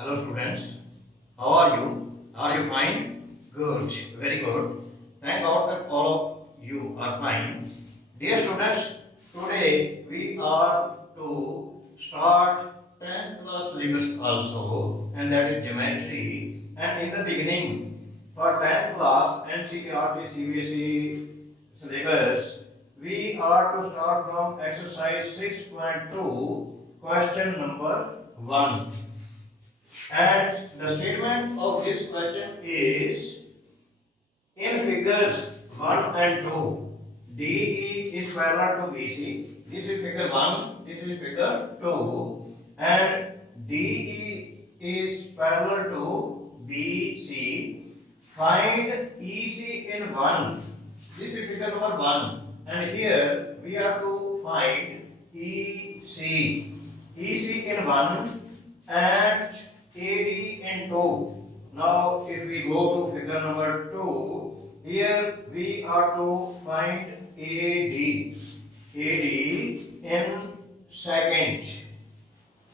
Hello students, how are you? Are you fine? Good, very good. Thank God that all of you are fine. Dear students, today we are to start 10th class syllabus also, and that is geometry. And in the beginning, for 10th class NCERT CBSE syllabus, we are to start from exercise 6.2, question number 1. And the statement of this question is in figures 1 and 2, DE is parallel to BC. This is figure 1, this is figure 2, and DE is parallel to BC. Find EC in 1. This is figure number 1, and here we have to find EC. EC in 1 and AD in 2. Now, if we go to figure number 2, here we are to find AD. AD in second.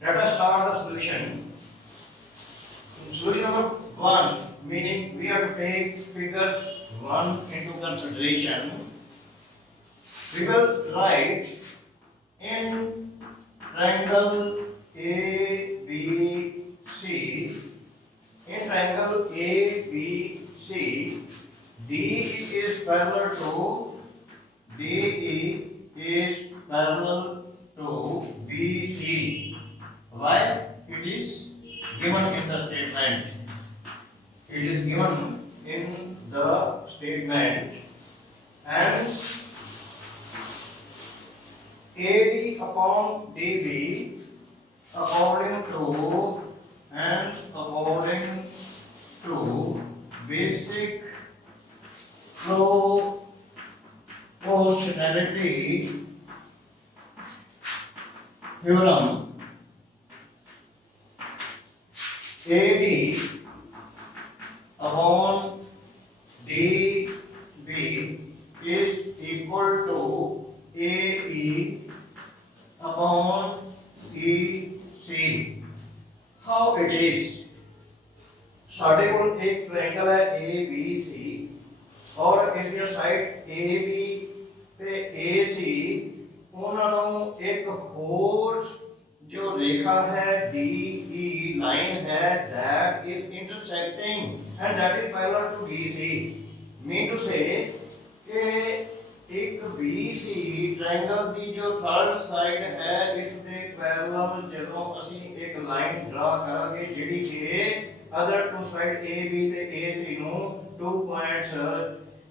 Let us start the solution. Solution number 1, meaning we have to take figure 1 into consideration. We will write in triangle ABC, in triangle ABC, DE is parallel to BC. Why? It is given in the statement. It is given in the statement. Hence, AD upon DB according to basic proportionality theorem, AD upon DB is equal to AE upon EC. How it is? ਸਾਡੇ ਕੋਲ ਇੱਕ triangle ਹੈ ABC ਔਰ ਇਸ ਦੀ side AB ਤੇ AC, ਉਹਨਾਂ ਨੂੰ ਇੱਕ ਹੋਰ ਜੋ ਰੇਖਾ ਹੈ DE ਲਾਈਨ ਹੈ that is intersecting and that is parallel to BC. mean to say ਕਿ एक BC ट्रायंगल की जो थर्ड साइड है इस दे पैरेलल ਜਦੋਂ ਅਸੀਂ ਇੱਕ ਲਾਈਨ ਡਰਾ ਕਰਾਂਗੇ ਜਿਹੜੀ ਕਿ अदर टू साइड AB ਤੇ AC ਨੂੰ 2 ਪੁਆਇੰਟਸ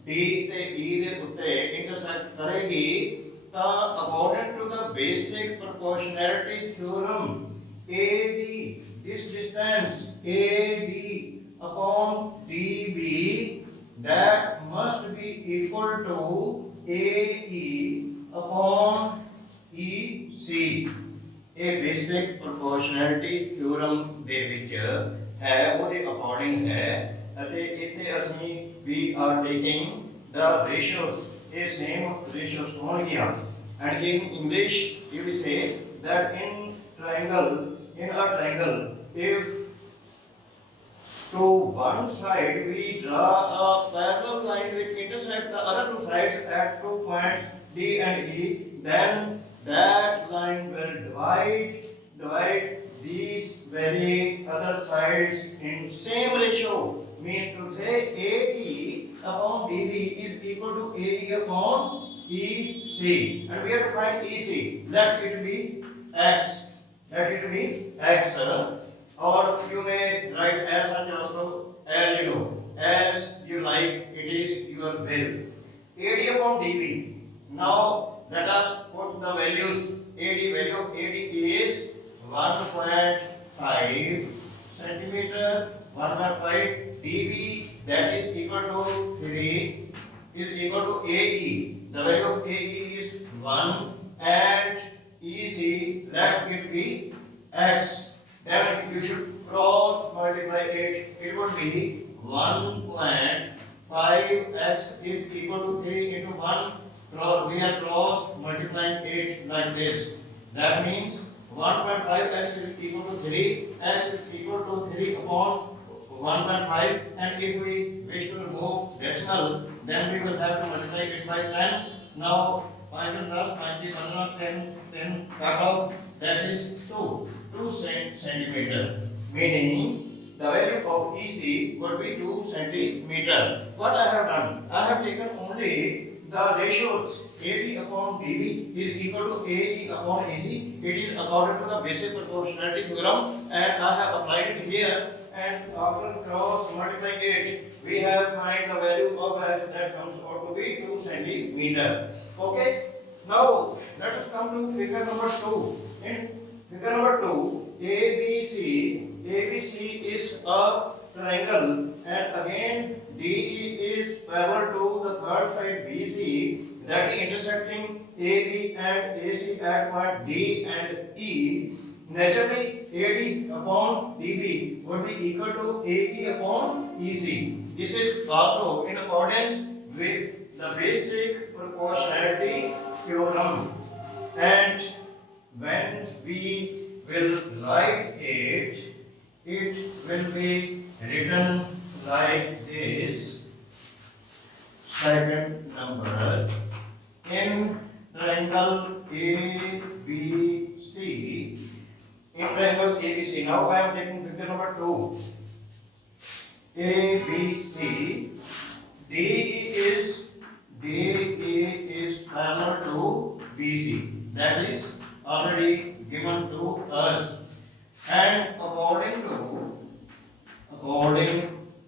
D ਤੇ E ਦੇ ਉੱਤੇ ਇੰਟਰਸੈਕਟ ਕਰੇਗੀ ਤਾਂ according to the basic proportionality theorem AD this distance AD upon DB that must be equal to AE upon EC. ਇਹ ਬੇਸਿਕ ਪ੍ਰੋਪੋਰਸ਼ਨੈਲਿਟੀ ਥਿਓਰਮ ਦੇ ਵਿੱਚ ਹੈ ਉਹਦੇ ਅਕੋਰਡਿੰਗ ਹੈ ਅਤੇ ਇੱਥੇ ਅਸੀਂ we are taking the ratios, ਇਹ same ratios ਹੋਣਗੀਆਂ. And in English you will say that in a triangle if to one side we draw a parallel line which intersect the other two sides at 2 points D and E, then that line will divide these very other sides in same ratio. Means to say AD upon DB is equal to AE upon EC, and we have to find EC. Let it be X. Let it be X, or you may write as such also, as you know, as you like. It is your will. AD upon DB. Now let us put the values. AD value of AD is 1.5 centimeter. 1.5 dB, that is equal to 3, is equal to AE. The value of AE is 1 and EC, let it be X. Then you should cross multiply it. It would be 1.5x is equal to 3 into 1. We are cross multiplying it like this. That means 1.5x is equal to 3, x is equal to upon 1.5, and if we wish to remove decimal, then we will have to multiply it by 10. Now 5 and plus 5 10 cut off, that is 2 centimeter, meaning the value of EC would be 2 centimeter. What I have done? I have taken only the ratios. AB upon BB is equal to AE upon AC. It is according to the basic proportionality theorem, and I have applied it here. And after cross multiplying it, we have find the value of S, that comes out to be 2 centimeter. Okay. Now let us come to figure number 2. In figure number 2, ABC is a triangle, and again DE is parallel to the third side BC, that is intersecting AB and AC at point D and E. Naturally, AD upon DB would be equal to AE upon EC. This is also in accordance with the basic proportionality theorem. And when we will write it, it will be written like this. Second number, in triangle ABC. In triangle ABC. Now I am taking figure number 2. ABC. DE is parallel to BC. That is already given to us. And according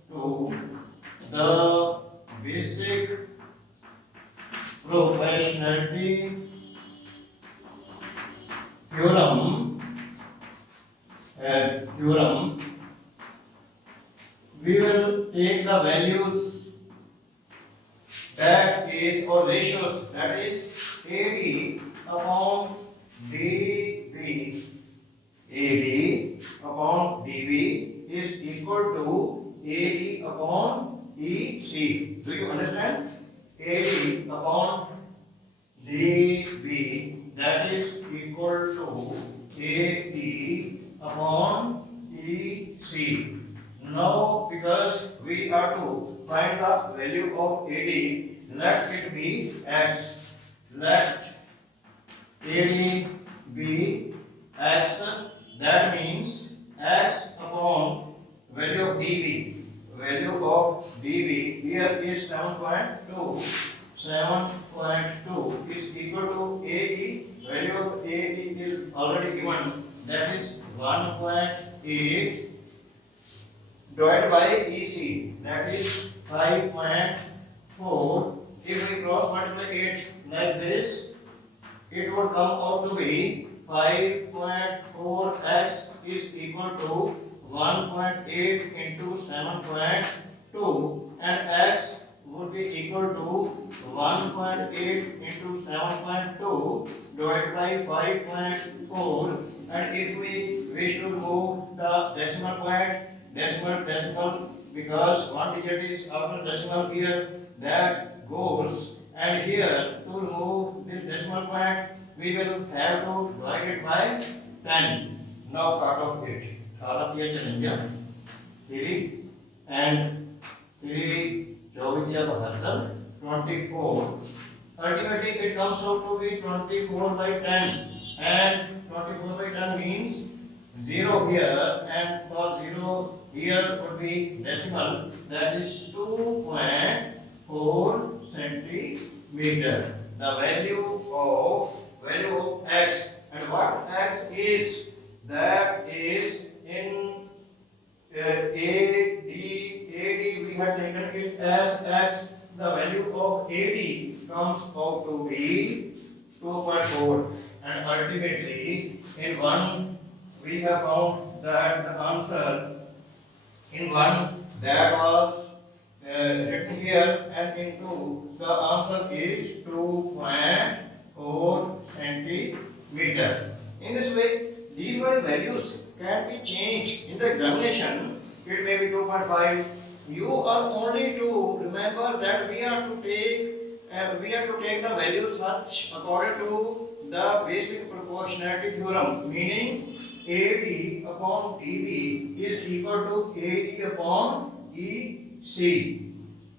to the basic proportionality theorem, we will take the values, that is, or ratios, that is AD upon DB. AD upon DB is equal to AE upon EC. Do you understand? AD upon DB, that is equal to AE upon EC. Now, because we are to find the value of AD, let it be X. Let AD be X. That means X upon value of DB. Value of DB here is 7.2. 7.2 is equal to AE. Value of AE is already given. That is 1.8 divided by EC. That is 5.4. If we cross multiply it like this, it would come out to be 5.4x is equal to 1.8 into 7.2, and x would be equal to 1.8 into 7.2 divided by 5.4. And if we wish to remove the decimal point, decimal, because one digit is after decimal here, that goes, and here to remove this decimal point, we will have to divide it by 10. Now cut off it. 18 दिया चलेंगे 3 and 3 24 24. Ultimately it comes out to be 24 by 10, and 24 by 10 means 0 here, and for 0 here would be decimal, that is 2.4 centimeter. The value of x, and what x is, that is in AD we have taken it as x. The value of AD comes out to be 2.4, and ultimately in one we have found that the answer in one that was written here, and in two the answer is 2.4 centimeter. In this way, these values can be changed in the examination. It may be 2.5. You are only to remember that we are to take the values such according to the basic proportionality theorem, meaning AD upon DB is equal to AE upon EC.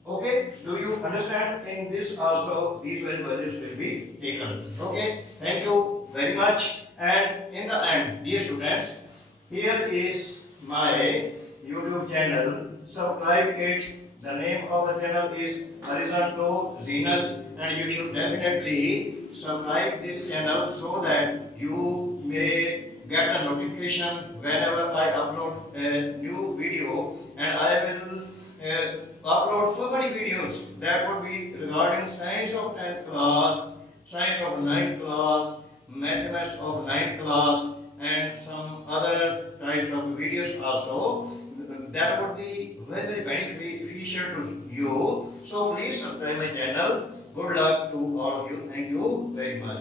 Okay, do you understand? In this also these values will be taken. Okay, thank you very much. And in the end, dear students, here is my YouTube channel. Subscribe it. The name of the channel is Horizontal Zenith, and you should definitely subscribe this channel so that you may get a notification whenever I upload a new video, and I will upload so many videos that would be regarding science of 10th class, science of 9th class, mathematics of 9th class, and some other types of videos also. That would be very, very beneficial to you. So please subscribe my channel. Good luck to all of you. Thank you very much.